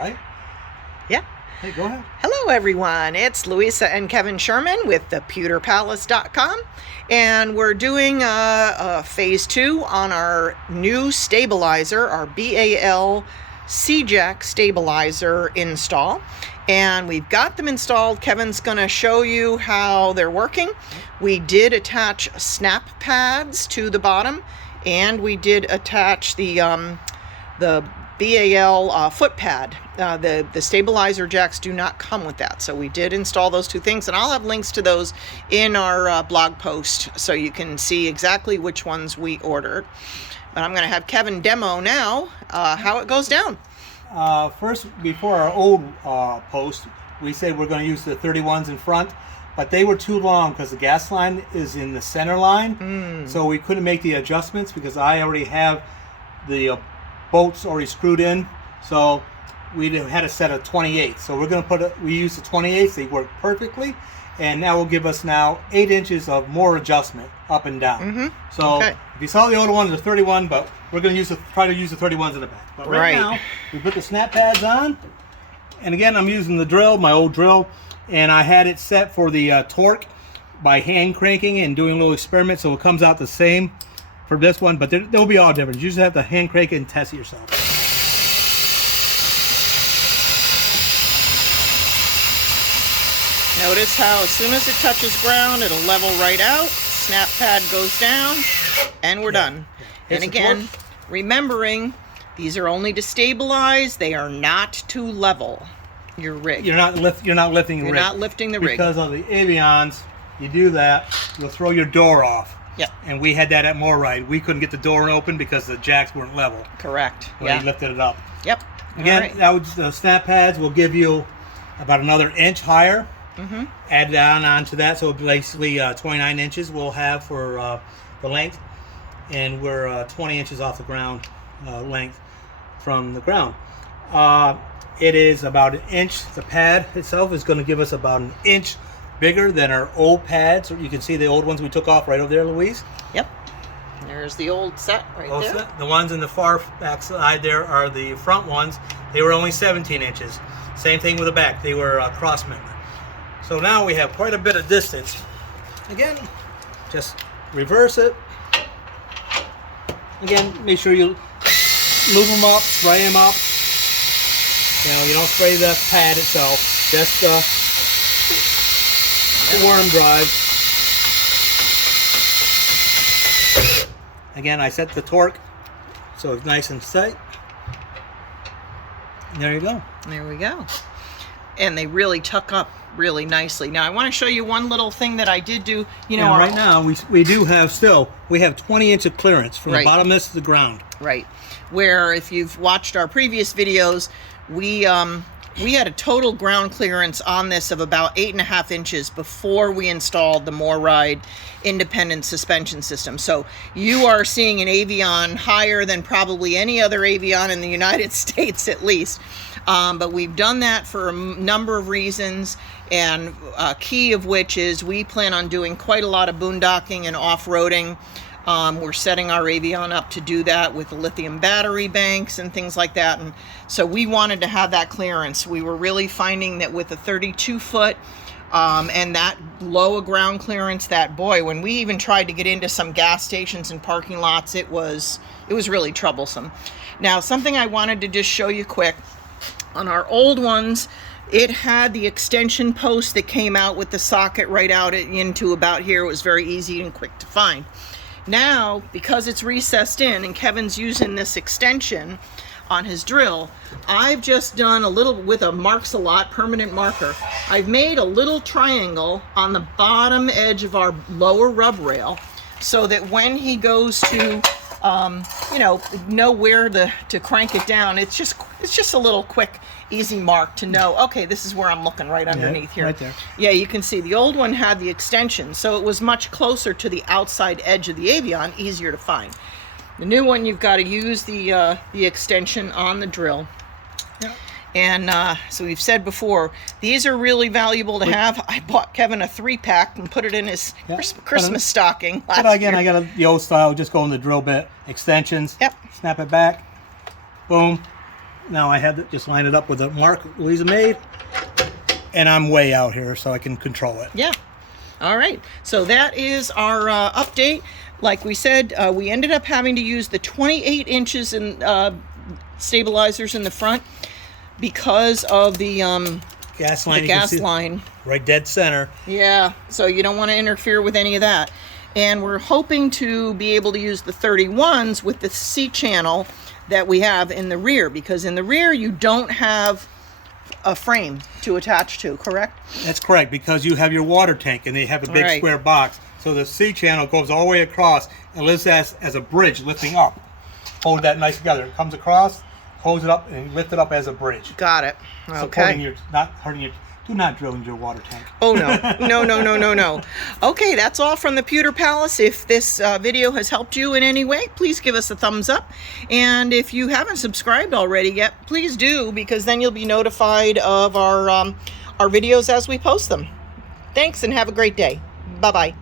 right? Yeah. Hey, go ahead. Hello, everyone. It's Louisa and Kevin Sherman with thepewterpalace.com, and we're doing phase 2 on our new stabilizer, our BAL C-Jack stabilizer install. And we've got them installed. Kevin's going to show you how they're working. We did attach SnapPads to the bottom, and we did attach the BAL foot pad. The stabilizer jacks do not come with that, so we did install those two things, and I'll have links to those in our blog post so you can see exactly which ones we ordered. But I'm going to have Kevin demo now how it goes down. First, before our old post, we said we're going to use the 31s in front, but they were too long because the gas line is in the center line, so we couldn't make the adjustments because I already have the bolts already screwed in, so we had a set of 28. So we're going to we use the 28s. They work perfectly, and that will give us now 8 inches of more adjustment up and down. So if you saw the older one, it's a 31, but we're going to try to use the 31s in the back. But right now, we put the snap pads on, and again, I'm using the drill, my old drill, and I had it set for the torque by hand cranking and doing a little experiment, so it comes out the same for this one, but they'll be all different. You just have to hand crank it and test it yourself. Notice how as soon as it touches ground, it'll level right out, snap pad goes down, and we're done. And again, remembering, these are only to stabilize, they are not to level your rig. You're not lifting the rig. You're not lifting the rig. Because of the Avions, you do that, you'll throw your door off. Yep. And we had that at Moride. We couldn't get the door open because the jacks weren't level. Correct. When he lifted it up. Yep. Again, the snap pads will give you about another inch higher. Add down onto that, so basically 29 inches we'll have for the length, and we're 20 inches off the ground length from the ground. It is about an inch. The pad itself is going to give us about an inch bigger than our old pads. You can see the old ones we took off right over there, Louise. Yep. There's the old set right there. The ones in the far back side there are the front ones. They were only 17 inches. Same thing with the back. They were cross member. So now we have quite a bit of distance. Again, just reverse it. Again, make sure you lube them up, spray them up. You know, you don't spray the pad itself, just the worm drive. Again, I set the torque so it's nice and tight. And there you go. There we go. And they really tuck up really nicely. Now I want to show you one little thing that I did do. You know, right now we do have we have 20 inch of clearance from the bottom of this to the ground. Right. Where if you've watched our previous videos, we had a total ground clearance on this of about 8.5 inches before we installed the Moride independent suspension system. So you are seeing an Avion higher than probably any other Avion in the United States at least. But we've done that for a number of reasons, and a key of which is we plan on doing quite a lot of boondocking and off-roading. We're setting our Avion up to do that with the lithium battery banks and things like that, and so we wanted to have that clearance. We were really finding that with a 32-foot and that low a ground clearance, that boy, when we even tried to get into some gas stations and parking lots, it was really troublesome. Now, something I wanted to just show you quick. On our old ones, it had the extension post that came out with the socket right out into about here. It was very easy and quick to find. Now, because it's recessed in and Kevin's using this extension on his drill, I've just done a little with a Marks-A-Lot permanent marker. I've made a little triangle on the bottom edge of our lower rub rail so that when he goes to know where to crank it down, it's just a little quick, easy mark to know, okay, this is where I'm looking right underneath here. Right there. Yeah, you can see the old one had the extension, so it was much closer to the outside edge of the Avion, easier to find. The new one, you've got to use the extension on the drill. Yeah. And so we've said before, these are really valuable to have. I bought Kevin a 3-pack and put it in his Christmas stocking last year. I got the old style, just go in the drill bit, extensions, snap it back, boom, Now I had to just line it up with the mark Louisa made, and I'm way out here so I can control it. Yeah. All right. So that is our update. Like we said, we ended up having to use the 28 inches in stabilizers in the front because of the gas line. Line. Right dead center. Yeah. So you don't want to interfere with any of that. And we're hoping to be able to use the 31s with the C channel that we have in the rear, because in the rear you don't have a frame to attach to, correct? That's correct, because you have your water tank and they have a big Right. square box. So the C channel goes all the way across and lives as a bridge lifting up. Hold that nice together. It comes across, close it up, and lift it up as a bridge. Got it. Supporting Okay. not hurting your. Do not drill into your water tank. Oh, no. No. Okay, that's all from the Pewter Palace. If this video has helped you in any way, please give us a thumbs up. And if you haven't subscribed already yet, please do, because then you'll be notified of our videos as we post them. Thanks, and have a great day. Bye-bye.